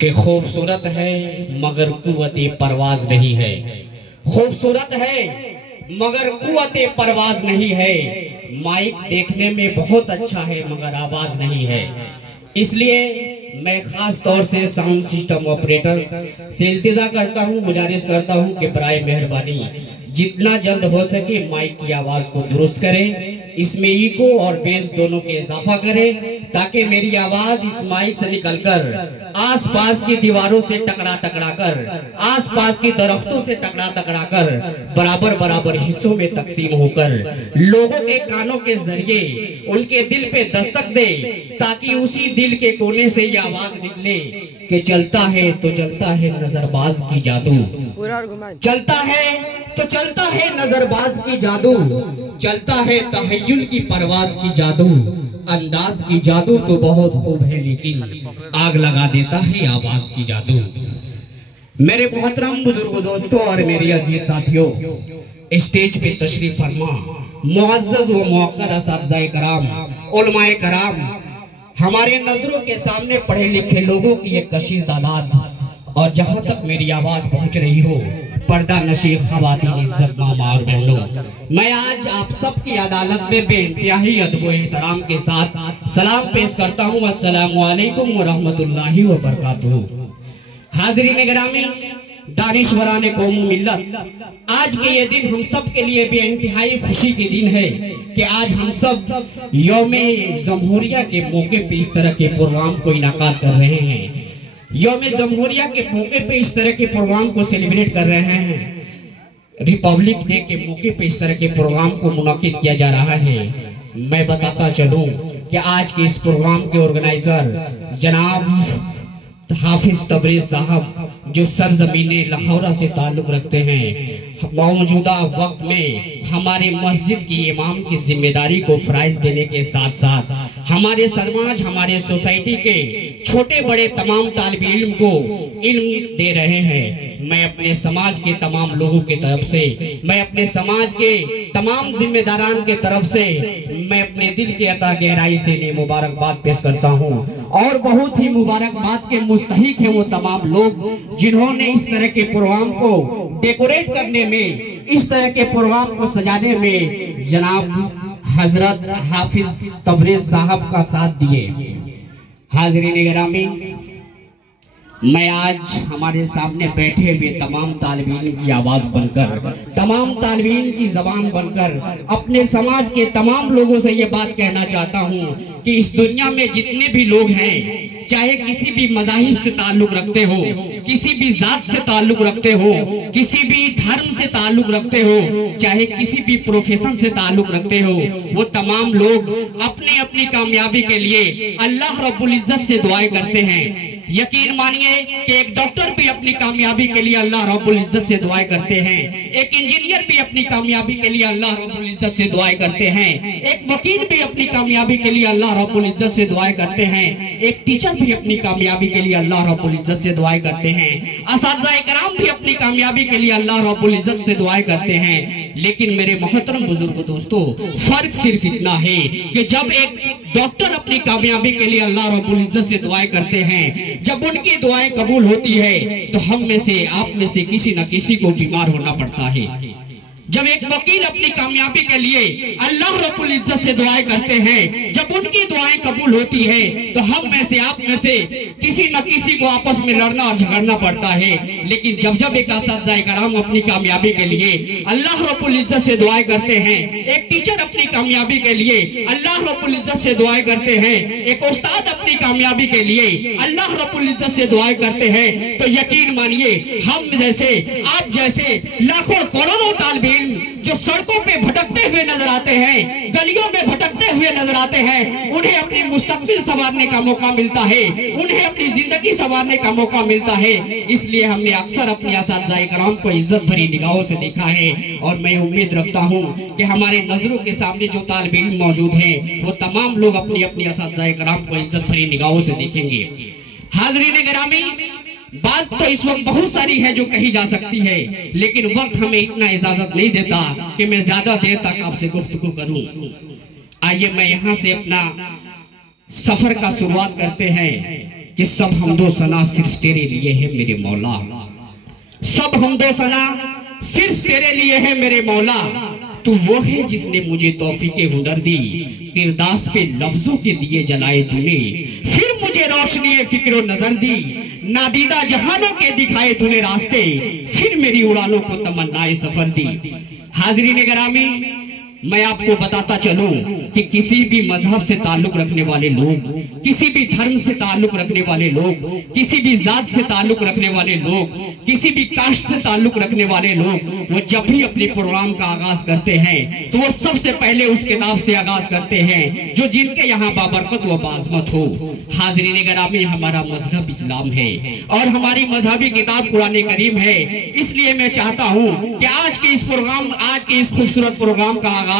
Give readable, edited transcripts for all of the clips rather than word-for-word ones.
कि खूबसूरत है मगर कुव्वते परवाज नहीं है। खूबसूरत है मगर कुव्वते परवाज नहीं है। माइक देखने में बहुत अच्छा है मगर आवाज नहीं है। इसलिए मैं खास तौर से साउंड सिस्टम ऑपरेटर से इल्तिजा करता हूँ, गुजारिश करता हूँ कि बराए मेहरबानी जितना जल्द हो सके माइक की आवाज को दुरुस्त करें, इसमें इको और बेस दोनों के इजाफा करें ताकि मेरी आवाज इस माइक से निकलकर आसपास की दीवारों से टकरा कर, आसपास की दरख्तों से टकरा कर बराबर बराबर हिस्सों में तकसीम होकर लोगों के कानों के जरिए उनके दिल पे दस्तक दे, ताकि उसी दिल के कोने से ये आवाज निकले कि चलता है तो चलता है नजरबाज की जादू, चलता है तो चलता है नजरबाज की जादू, चलता है तहय्युल की परवाज की जादू, अंदाज की जादू तो बहुत खूब है लेकिन आग लगा देता है आवाज की जादू। मेरे मोहतरम बुजुर्ग दोस्तों और मेरे अजीज साथियों, स्टेज पे तशरीफ फरमा मुअज़्ज़ज़ व मुअक्कर असातिज़ाए कराम, उलमाए कराम, हमारे नजरों के सामने पढ़े लिखे लोगों की एक कशीर तादाद, और जहां तक मेरी आवाज पहुंच रही हो पर्दा नशी ख़वातीन इज़्ज़त मामा और बहनों, मैं आज आप सबकी अदालत में बेइंतहाई अदब व एहतराम के साथ सलाम पेश करता हूँ। अस्सलामु अलैकुम व रहमतुल्लाहि व बरकातुहू। हाज़रीन गिरामी, दानिशवरान कौम मिल्लत, आज के ये दिन हम सब के लिए बेइंतहाई खुशी के दिन है कि आज हम सब यौमे जमहूरिया के मौके पे इस तरह के प्रोग्राम को इनाकाद कर रहे हैं। यौमे जमहूरिया के मौके पे इस तरह के प्रोग्राम को सेलिब्रेट कर रहे हैं। रिपब्लिक डे के मौके पे इस तरह के प्रोग्राम को मुनाकिद किया जा रहा है। मैं बताता चलूं कि आज के इस प्रोग्राम के ऑर्गेनाइजर जनाब हाफिज तबरेज साहब, जो सरजमीने लाहौरा से ताल्लुक रखते हैं, मौजूदा वक्त में हमारे मस्जिद की इमाम की जिम्मेदारी को फराइज देने के साथ साथ हमारे समाज, हमारे सोसाइटी के छोटे बड़े तमाम तालिब इल्म को इल्म दे रहे हैं। मैं अपने समाज के तमाम लोगों की तरफ से, मैं अपने समाज के तमाम जिम्मेदारान के तरफ से मैं अपने दिल के अता गहराई से मुबारकबाद पेश करता हूँ। और बहुत ही मुबारकबाद के मुस्तहिक है वो तमाम लोग जिन्होंने इस तरह के प्रोग्राम को डेकोरेट करने में, इस तरह के प्रोग्राम को सजाने में जनाब हजरत हाफिज तबरेज साहब का साथ दिए। हाज़रीन गिरामी, मैं आज हमारे सामने बैठे हुए तमाम तालिब इल्म की आवाज बनकर, तमाम तालिब इल्म की जबान बनकर अपने समाज के तमाम लोगों से ये बात कहना चाहता हूँ कि इस दुनिया में जितने भी लोग हैं, चाहे किसी भी मज़ाहिब से ताल्लुक रखते हो, किसी भी जात से ताल्लुक रखते हो, किसी भी धर्म से ताल्लुक रखते हो, चाहे किसी भी प्रोफेशन से ताल्लुक रखते हो, वो तमाम लोग अपनी अपनी कामयाबी के लिए अल्लाह रब्बुल इज्जत से दुआएं करते हैं। यकीन मानिए कि एक डॉक्टर भी अपनी कामयाबी के लिए अल्लाह रब्बुल इज्जत से दुआएं करते हैं, एक इंजीनियर भी अपनी कामयाबी के लिए अल्लाह रब्बुल इज्जत से दुआएं करते हैं, एक वकील भी अपनी कामयाबी के लिए अल्लाह रब्बुल इज्जत से दुआएं करते हैं, एक टीचर भी अपनी कामयाबी के लिए अल्लाह रब्बुल इज्जत से दुआएं करते हैं, असातिज़ाए कराम भी अपनी कामयाबी के लिए अल्लाह रब्बुल इज्जत से दुआएं करते हैं। लेकिन मेरे मोहतरम बुजुर्ग दोस्तों, फर्क सिर्फ इतना है कि जब एक डॉक्टर अपनी कामयाबी के लिए अल्लाह रब्बुल इज्जत से दुआएं करते हैं, जब उनकी दुआएं कबूल होती है तो हम में से, आप में से किसी न किसी को बीमार होना पड़ता है। जब एक वकील अपनी कामयाबी के लिए अल्लाह रब्बुल इज्जत से दुआएं करते हैं, जब उनकी दुआएं कबूल होती है तो हम में से, आप में से किसी न किसी को आपस में लड़ना और झगड़ना पड़ता है। लेकिन जब जब एक असातिज़ाए कराम अपनी कामयाबी के लिए अल्लाह रब्बुल इज्जत से दुआएं करते हैं, एक टीचर अपनी कामयाबी के लिए अल्लाह रब्बुल इज्जत से दुआएं करते हैं, एक उस्ताद अपनी कामयाबी के लिए अल्लाह रब्बुल इज्जत से दुआएं करते हैं, तो यकीन मानिए हम जैसे, आप जैसे लाखों करोड़ों तालिब जो सड़कों पे भटकते हुए नजर आते हैं, गलियों में भटकते हुए नजर आते हैं, उन्हें अपनी मुस्तकबिल संवारने का मौका मिलता है, उन्हें अपनी जिंदगी संवारने का मौका मिलता है। इसलिए हमने अक्सर अपने असातिज़ाए कराम को इज्जत भरी निगाहों से देखा है, और मैं उम्मीद रखता हूं कि हमारे नजरों के सामने जो तालिब इल्म मौजूद हैं वो तमाम लोग अपनी अपनी असातिज़ाए कराम को इज्जत भरी निगाहों से देखेंगे। हाज़रीन गिरामी, बात तो इस वक्त बहुत सारी है जो कही जा सकती है, लेकिन वक्त हमें इतना इजाजत नहीं देता कि मैं ज्यादा देर तक आपसे गुफ्तगू करूं। आइए मैं यहाँ से अपना सफर का शुरुआत करते हैं। कि सब हमदो सना सिर्फ तेरे लिए है मेरे मौला, सब हमदो सना सिर्फ तेरे लिए है मेरे मौला। तू वो है जिसने मुझे तौफीके हुनर दी, किरदास पे लफ्जों के दिए जलाए तूने, फिर मुझे रोशनी फिक्र नजर दी, नादीदा जहानों के दिखाए तूने रास्ते, फिर मेरी उड़ानों को तमन्नाए सफर दी। हाज़रीन गिरामी, मैं आपको बताता चलूं कि किसी भी मजहब से ताल्लुक रखने वाले लोग, किसी भी धर्म से ताल्लुक रखने वाले लोग, किसी भी जात से ताल्लुक रखने वाले लोग, किसी भी कास्ट से ताल्लुक रखने वाले लोग, वो जब भी अपने प्रोग्राम का आगाज करते हैं तो वो सबसे पहले उस किताब से आगाज करते हैं जो जिनके यहाँ बाबरकत व बाज़मत हो। हाज़रीन गिरामी, हमारा मजहब इस्लाम है और हमारी मजहबी किताब कुरान करीम है। इसलिए मैं चाहता हूँ कि आज के इस खूबसूरत प्रोग्राम का आगाज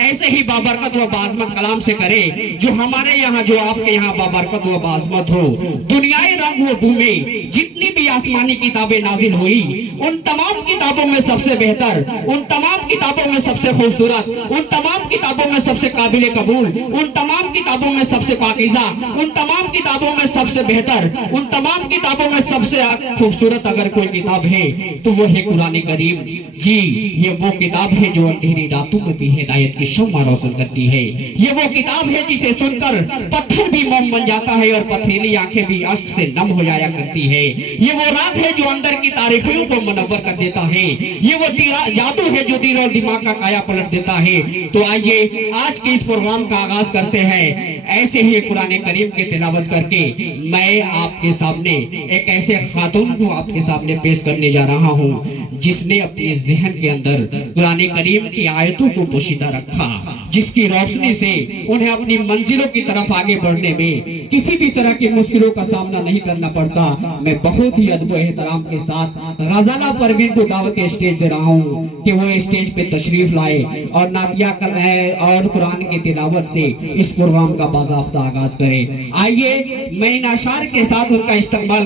ऐसे ही बाबरकत व बाज़मत कलाम से करे जो हमारे यहाँ, जो आपके यहाँ बाबरकत व बाज़मत हो। दुनियाई रंग व बू में जितनी भी आसमानी किताबें नाजिल हुई, उन तमाम किताबों में सबसे बेहतर, उन तमाम किताबों में सबसे खूबसूरत, उन तमाम किताबों में सबसे काबिल कबूल, उन तमाम किताबों में सबसे पाकीज़ा, उन तमाम किताबों में सबसे बेहतर, उन तमाम किताबों में सबसे खूबसूरत अगर कोई किताब है तो वो है कुरान करीम। जी, ये वो किताब है जो अंधेरी रातों में भी हिदायत की शम्मा रोशन करती है। ये वो किताब है जिसे सुनकर पत्थर भी मोम बन जाता है और पथरीली आंखें भी अश्क से नम हो जाया करती है। ये वो राग है जो अंदर की तारीफियों को मुनव्वर कर देता है। ये वो जादू है जो दिल और दिमाग का काया पलट देता है। तो आइए आज के इस प्रोग्राम का आगाज करते हैं ऐसे ही कुरान करीम की तिलावत करके। मैं आपके सामने एक ऐसे खातून को आपके सामने पेश करने जा रहा हूँ जिसने अपने जहन के अंदर कुरान करीम की आयतों को पोशीदा रखा, जिसकी रोशनी से उन्हें अपनी मंजिलों की तरफ आगे बढ़ने में किसी भी तरह की मुश्किलों का सामना नहीं करना पड़ता। मैं बहुत ही अदब एहतराम के साथ गजाला परवीन को दावत स्टेज दे रहा हूँ कि वो स्टेज पे तशरीफ लाए और नातिया और कुरान की तिलावत से इस प्रोग्राम का बाज़ाफ्ता आगाज करे। आइए मैं इन अशार के साथ उनका इस्तेमाल